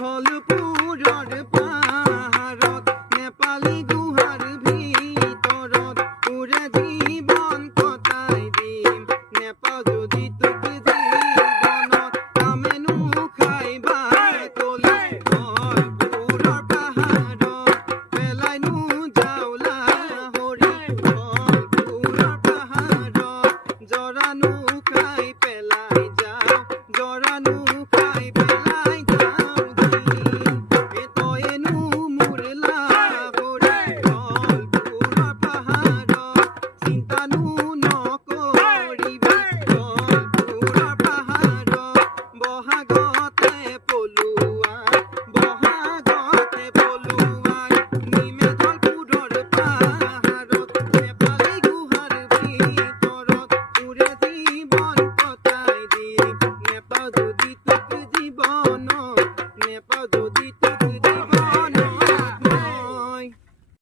ঢলপুৰৰ পাহাৰত নেপালী গুহাৰ ভিতৰত উৰে জীৱন কটাই দিম নেপাওঁ যদি তোক জীৱনত কামেনো খাই বাকলি ঢলপুৰৰ পাহাৰত পেলাইনো যাওলা হৰি ঢলপুৰৰ পাহাৰত জৰানো খাই পেলাই যাওঁ জৰানো খাই পেলাই যাওঁ তইনো মোৰ লাভৰে ঢলপুৰৰ পাহাৰত চিন্তানো নকৰিবি ঢলপুৰৰ পাহাৰত বহাগতে পলুৱাই নিমে ঢলপুৰৰ পাহাৰত নেপালী গুহাৰ ভিতৰত উৰে জীৱন কটাই দিম নেপাওঁ যদি তোক জীৱনত নেপাওঁ যদি